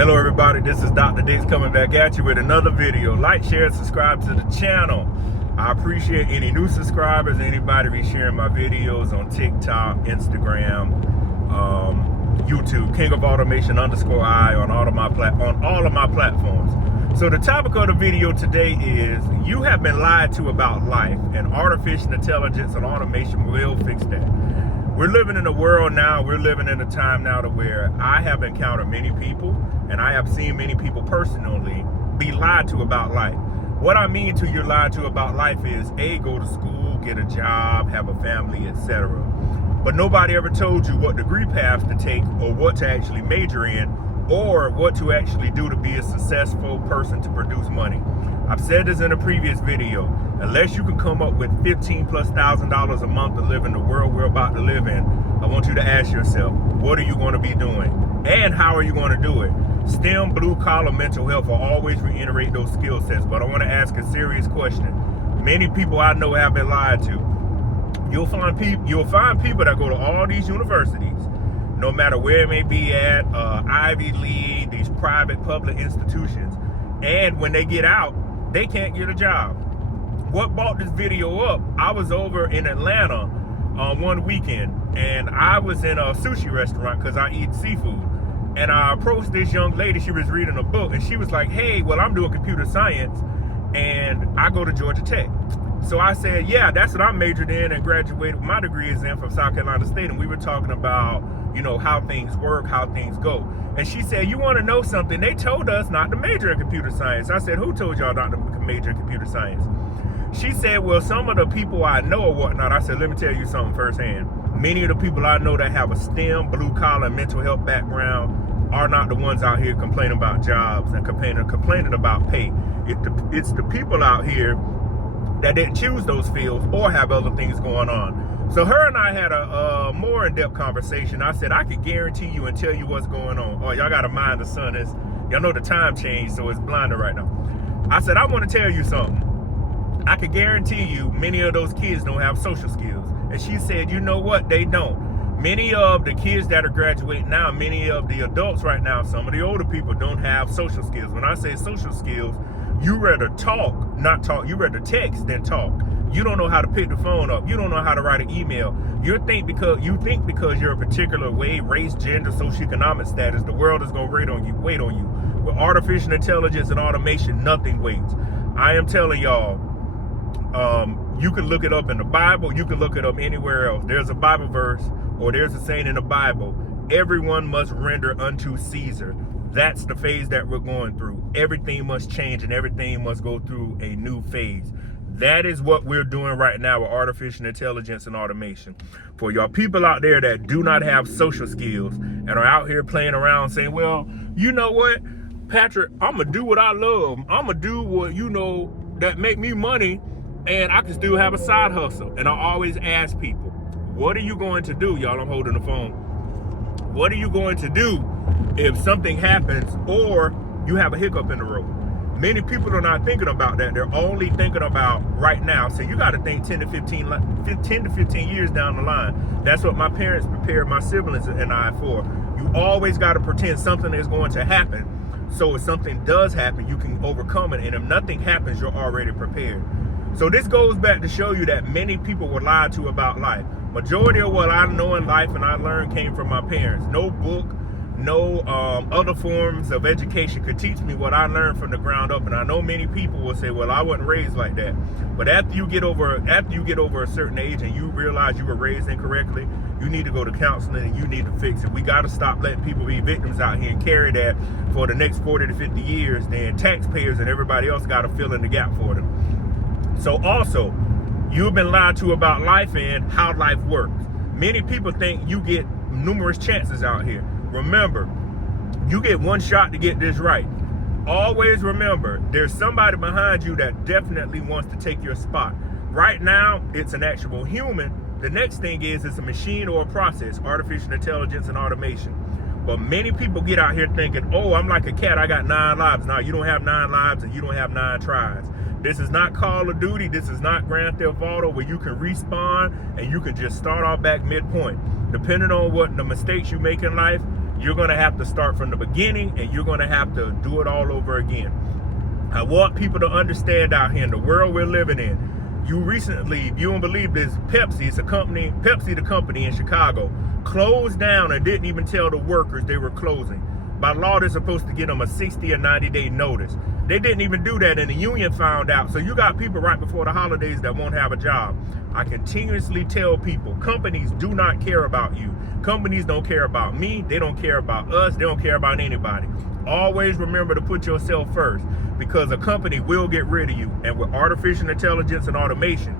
Hello everybody, this is Dr. Diggs coming back at you with another video. Like, share, and subscribe to the channel. I appreciate any new subscribers, anybody resharing my videos on TikTok, Instagram, YouTube, King of Automation _ on all of my platforms. So the topic of the video today is you have been lied to about life, and artificial intelligence and automation will fix that. We're living in a world now, we're living in a time now to where I have encountered many people and I have seen many people personally be lied to about life. What I mean to you're lied to about life is A, go to school, get a job, have a family, etc. But nobody ever told you what degree paths to take or what to actually major in or what to actually do to be a successful person to produce money. I've said this in a previous video. Unless you can come up with $15,000+ a month to live in the world we're about to live in, I want you to ask yourself, what are you going to be doing? And how are you going to do it? STEM, blue collar, mental health will always reiterate those skill sets, but I want to ask a serious question. Many people I know have been lied to. You'll find people that go to all these universities, no matter where it may be at, Ivy League, these private public institutions, and when they get out, they can't get a job. What brought this video up, I was over in Atlanta one weekend, and I was in a sushi restaurant because I eat seafood. And I approached this young lady, she was reading a book, and she was like, hey, well, I'm doing computer science, and I go to Georgia Tech. So I said, yeah, that's what I majored in and graduated. My degree is in from South Carolina State, and we were talking about, you know, how things work, how things go. And she said, you want to know something? They told us not to major in computer science. I said, who told y'all not to major in computer science? She said, well, some of the people I know or whatnot. I said, let me tell you something firsthand. Many of the people I know that have a STEM, blue collar, mental health background are not the ones out here complaining about jobs and complaining about pay. It's the people out here that didn't choose those fields or have other things going on. So her and I had a more in-depth conversation. I said, I could guarantee you and tell you what's going on. Oh, y'all got to mind the sun is, y'all know the time changed, so it's blinding right now. I said, I want to tell you something. I could guarantee you many of those kids don't have social skills. And she said, you know what? They don't. Many of the kids that are graduating now, many of the adults right now, some of the older people don't have social skills. When I say social skills, you rather talk, not talk. You rather text than talk. You don't know how to pick the phone up. You don't know how to write an email. You think because you're a particular way, race, gender, socioeconomic status, the world is going to wait on you. With artificial intelligence and automation, nothing waits. I am telling y'all, you can look it up in the Bible. You can look it up anywhere else. There's a Bible verse or there's a saying in the Bible, everyone must render unto Caesar. That's the phase that we're going through. Everything must change and everything must go through a new phase. That is what we're doing right now with artificial intelligence and automation. For y'all people out there that do not have social skills and are out here playing around saying, well, you know what, Patrick, I'm going to do what I love. I'm going to do what, you know, that make me money, and I can still have a side hustle. And I always ask people, what are you going to do? Y'all, I'm holding the phone. What are you going to do if something happens or you have a hiccup in the road? Many people are not thinking about that. They're only thinking about right now. So you got to think 10 to 15 years down the line. That's what my parents prepared my siblings and I for. You always got to pretend something is going to happen. So if something does happen, you can overcome it. And if nothing happens, you're already prepared. So this goes back to show you that many people were lied to about life. Majority of what I know in life and I learned came from my parents. No book, no other forms of education could teach me what I learned from the ground up. And I know many people will say, well, I wasn't raised like that. But after you get over a certain age and you realize you were raised incorrectly, you need to go to counseling and you need to fix it. We got to stop letting people be victims out here and carry that for the next 40 to 50 years. Then taxpayers and everybody else got to fill in the gap for them. So also, you've been lied to about life and how life works. Many people think you get numerous chances out here. Remember, you get one shot to get this right. Always remember, there's somebody behind you that definitely wants to take your spot. Right now, it's an actual human. The next thing is it's a machine or a process, artificial intelligence and automation. But many people get out here thinking, oh, I'm like a cat, I got 9 lives. Now, you don't have 9 lives and you don't have 9 tries. This is not Call of Duty. This is not Grand Theft Auto where you can respawn and you can just start off back midpoint. Depending on what the mistakes you make in life, you're going to have to start from the beginning, and you're going to have to do it all over again. I want people to understand out here in the world we're living in. You don't believe this, Pepsi the company in Chicago, closed down and didn't even tell the workers they were closing. By law, they're supposed to get them a 60 or 90-day notice. They didn't even do that, and the union found out. So you got people right before the holidays that won't have a job. I continuously tell people, companies do not care about you. Companies don't care about me. They don't care about us. They don't care about anybody. Always remember to put yourself first, because a company will get rid of you. And with artificial intelligence and automation,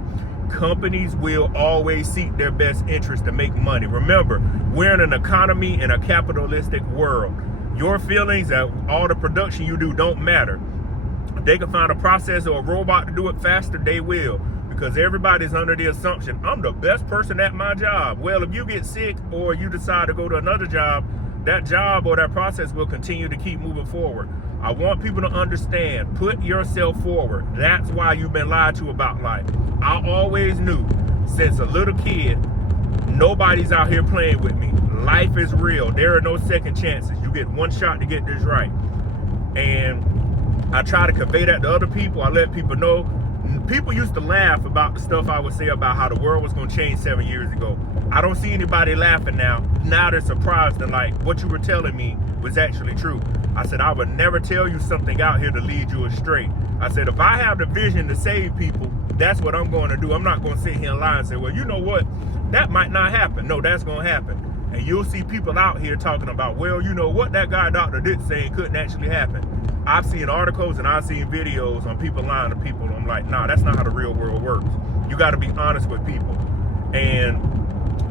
companies will always seek their best interest to make money. Remember, we're in an economy in a capitalistic world. Your feelings and all the production you do don't matter. If they can find a process or a robot to do it faster, they will. Because everybody's under the assumption, I'm the best person at my job. Well, if you get sick or you decide to go to another job, that job or that process will continue to keep moving forward. I want people to understand, put yourself forward. That's why you've been lied to about life. I always knew since a little kid, nobody's out here playing with me. Life is real. There are no second chances. You get one shot to get this right. And I try to convey that to other people. I let people know. People used to laugh about the stuff I would say about how the world was going to change 7 years ago. I don't see anybody laughing now. Now they're surprised and like, what you were telling me was actually true. I said, I would never tell you something out here to lead you astray. I said, if I have the vision to save people, that's what I'm going to do. I'm not going to sit here and lie and say, well, you know what? That might not happen. No, that's going to happen. And you'll see people out here talking about, well, you know what that guy Dr. Dick saying couldn't actually happen. I've seen articles and I've seen videos on people lying to people. I'm like, nah, that's not how the real world works. You got to be honest with people. And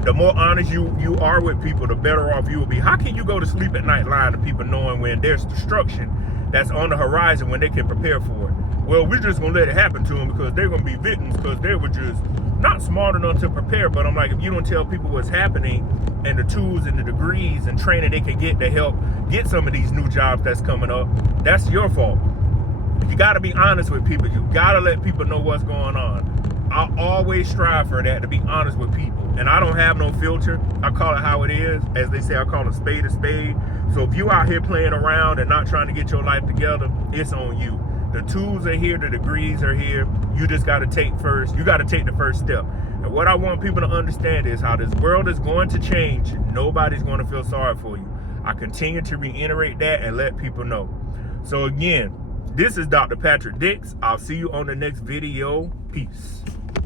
the more honest you are with people, the better off you will be. How can you go to sleep at night lying to people knowing when there's destruction that's on the horizon when they can prepare for it? Well, we're just going to let it happen to them because they're going to be victims because they were just not smart enough to prepare. But I'm like, if you don't tell people what's happening and the tools and the degrees and training they can get to help get some of these new jobs that's coming up, that's your fault. You got to be honest with people. You got to let people know what's going on. I always strive for that, to be honest with people. And I don't have no filter. I call it how it is. As they say, I call a spade a spade. So if you out here playing around and not trying to get your life together, it's on you. The tools are here, the degrees are here. You just got to take the first step. And what I want people to understand is how this world is going to change. Nobody's going to feel sorry for you. I continue to reiterate that and let people know. So again, this is Dr. Patrick Dix. I'll see you on the next video. Peace.